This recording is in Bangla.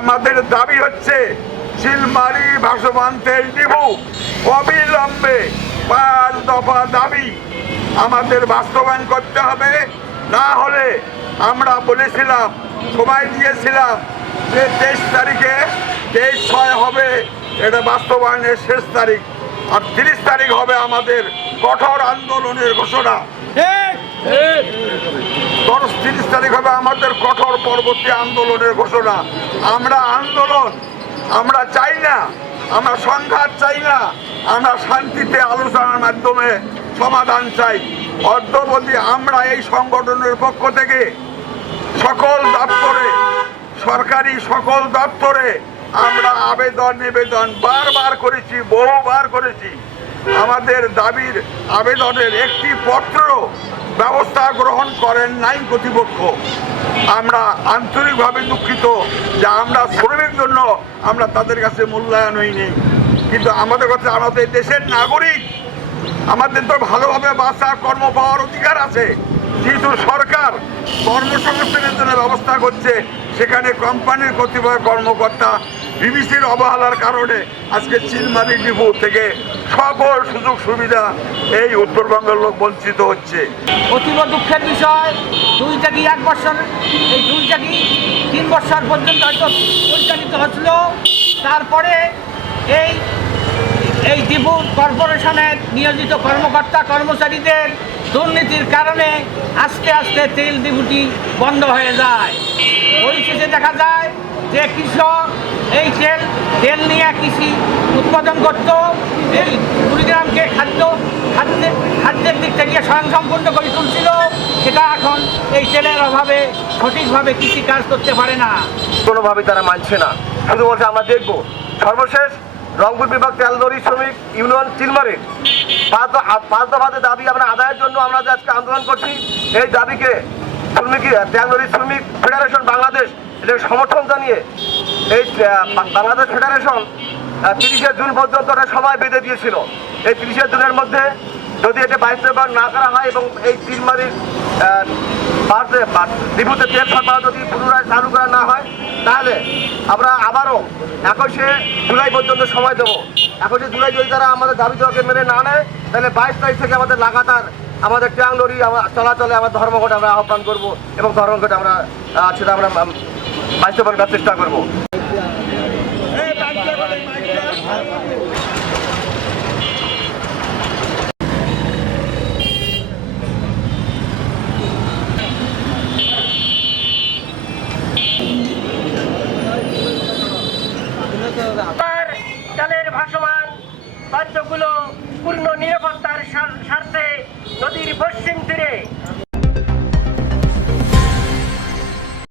আমাদের দাবি হচ্ছে চিলমারি ভাসমান তেল ডিপো অবিলম্বে 5 দফা দাবি আমাদের বাস্তবায়ন করতে হবে। না হলে আমরা বলেছিলাম, সময় দিয়েছিলাম যে 23 তারিখে 23/6 হবে এটা বাস্তবায়নের শেষ তারিখ, আর 30 তারিখ হবে আমাদের কঠোর আন্দোলনের ঘোষণা। 30 তারিখ হবে আমাদের কঠোর পরবর্তী আন্দোলনের ঘোষণা। আমরা চাই না, আমরা সংঘাত চাই না, আমরা শান্তিতে আলোচনার মাধ্যমে সমাধান চাই। অদ্যাবধি আমরা এই সংগঠনের পক্ষ থেকে সকল দপ্তরে, সরকারি সকল দপ্তরে আমরা নিবেদন বারবার করেছি, বহুবার করেছি। আমাদের দাবির আবেদনের একটি পত্র ব্যবস্থা গ্রহণ করেন নাই কর্তৃপক্ষ। আমরা আন্তরিকভাবে দুঃখিত যে আমরা শ্রমিক জন্য আমরা তাদের কাছে মূল্যায়ন হইনি, কিন্তু আমাদের কাছে আমাদের দেশের নাগরিক, আমাদের তো ভালোভাবে বাঁচা কর্ম পাওয়ার অধিকার আছে। যেহেতু সরকার কর্মসংস্থানের জন্য ব্যবস্থা করছে, সেখানে কোম্পানির কতিপয় কর্মকর্তা বিবিসির অবহেলার কারণে আজকে চিলমারি ডিপো থেকে সকল সুযোগ সুবিধা এই উত্তরবঙ্গের লোক বঞ্চিত হচ্ছে। অতীব দুঃখের বিষয়, 2 থেকে 1 বছর, এই 2 থেকে 3 বছর পর্যন্ত হয়তো পরিচালিত হচ্ছিল। তারপরে এই ডিপো কর্পোরেশনের নিয়োজিত কর্মকর্তা কর্মচারীদের দুর্নীতির কারণে আস্তে আস্তে তেল ডিপোটি বন্ধ হয়ে যায়। পরিশেষে দেখা যায় যে কৃষক এই তেল নিয়ে কৃষি উৎপাদন করত, এই কুড়িগ্রামকে খাদ্যের দিক থেকে স্বয়ংসম্পূর্ণ করে তুলছিল, সেটা এখন এই তেলের অভাবে সঠিকভাবে কৃষি কাজ করতে পারে না, কোনোভাবে তারা মানছে না। শুধু বলছে আমরা দেখবো। সর্বশেষ রংপুর বিভাগ তেলদড়ি শ্রমিক ইউনিয়ন চিলমারি 5 দফাতে দাবি আমরা আদায়ের জন্য আমরা যে আজকে আন্দোলন করছি, এই দাবিকে তেলদড়ি শ্রমিক ফেডারেশন বাংলাদেশ এটাকে সমর্থন জানিয়ে এই বাংলাদেশ ফেডারেশন 30শে জুন পর্যন্ত একটা সময় বেঁধে দিয়েছিল। এই 30শে জুনের মধ্যে যদি এটা 22 ফেব্রুয়ারি না করা হয় এবং এই চিলমারির ডিপোতে তেল সরবরাহ যদি পুনরায় চালু করা না হয়, তাহলে আমরা আবারও 21শে জুলাই পর্যন্ত সময় দেবো। 21শে জুলাই যদি তারা আমাদের দাবি দেওয়াকে মেনে না নেয়, তাহলে 22 তারিখ থেকে আমাদের লাগাতার আমাদের ট্যাং লরি চলাচলে আমার ধর্মঘট আমরা আহ্বান করবো এবং ধর্মঘট আমরা সেটা আমরা বাস্তবায়ন করার চেষ্টা করবো। তেলের ভাসমান বাদ্যগুলো পূর্ণ নিরাপত্তার স্বার্থে নদীর পশ্চিম তীরে